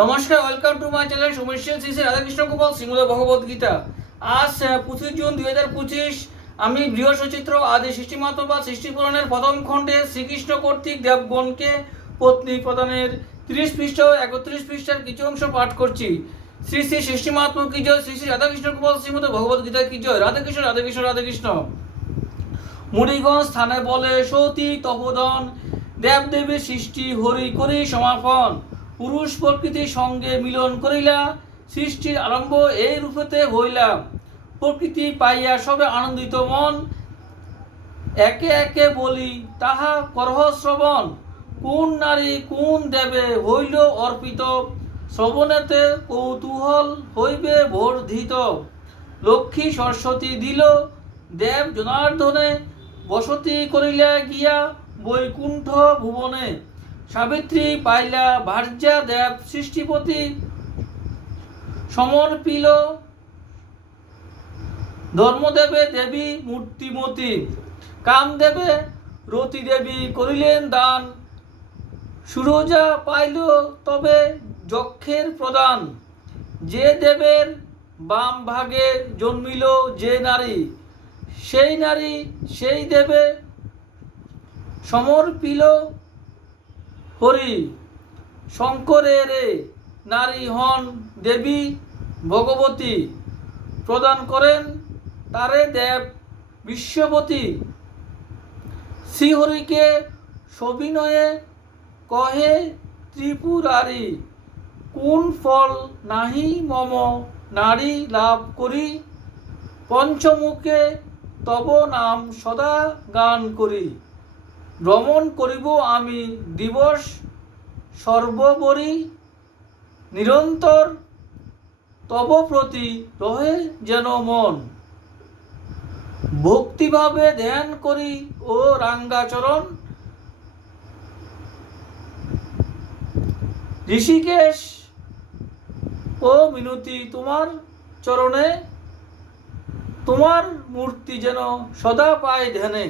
নমস্কার, welcome to my channel সমস্যা শ্রী শ্রী রাধাকৃষ্ণ গোপাল শ্রীমদ ভগবত গীতা। আজ 25 জুন 2025। আমি বৃহস্পতিচিত্র আদি সৃষ্টিমাত্র বা সৃষ্টি পুরাণের প্রথম খণ্ডে শ্রীকৃষ্ণ কর্তৃক দেবগণকে পত্নী প্রদানের 30 পৃষ্ঠ 31 পৃষ্ঠার কিছু অংশ পাঠ করছি। শ্রী শ্রী সৃষ্টিমাত্ম কি জয়, শ্রী শ্রী রাধাকৃষ্ণ গোপাল শ্রীমদ ভগবত গীতা কি জয়। রাধাকৃষ্ণ রাধাকৃষ্ণ রাধাকৃষ্ণ। মুড়িগঞ্জ স্থানে বলে সতী তপোদন, দেবদেবীর সৃষ্টি হরি করি সমাপন। পুরুষ প্রকৃতির সঙ্গে মিলন করিলা, সৃষ্টির আরম্ভ এই রূপেতে হইলা। প্রকৃতি পাইয়া সবে আনন্দিত মন, একে একে বলি তাহা করহ শ্রবণ। কোন নারী কোন দেবে হইল অর্পিত, শ্রবণেতে কৌতূহল হইবে বর্ধিত। লক্ষ্মী সরস্বতী দিল দেব জনার্দনে, বসতি করিলা গিয়া বৈকুণ্ঠ ভুবনে। সাবিত্রী পাইলা ভার্যা দেব সৃষ্টিপতি, সমর্পিল ধর্মদেবে দেবী মূর্তিমতী। কামদেবে রতি দেবী করিলেন দান, সুরজা পাইল তবে যক্ষের প্রদান। যে দেবের বাম ভাগে জন্মিল যে নারী, সেই নারী সেই দেবে সমর্পিল হরি। শঙ্করের নারী হন দেবী ভগবতী, প্রদান করেন তারে দেব বিশ্বপতি। শ্রীহরিকে সবিনয়ে কহে ত্রিপুরারি, কোন ফল নাহি মম নারী লাভ করি। পঞ্চমুখে তব নাম সদা গান করি, ভ্রমণ করিব আমি দিবস সর্ববরী। নিরন্তর তব প্রতি রহে যেন মন, ভক্তিভাবে ধ্যান করি ও রাঙ্গাচরণ। ঋষিকেশ ও মিনতি তোমার চরণে, তোমার মূর্তি যেন সদা পায় ধ্যানে।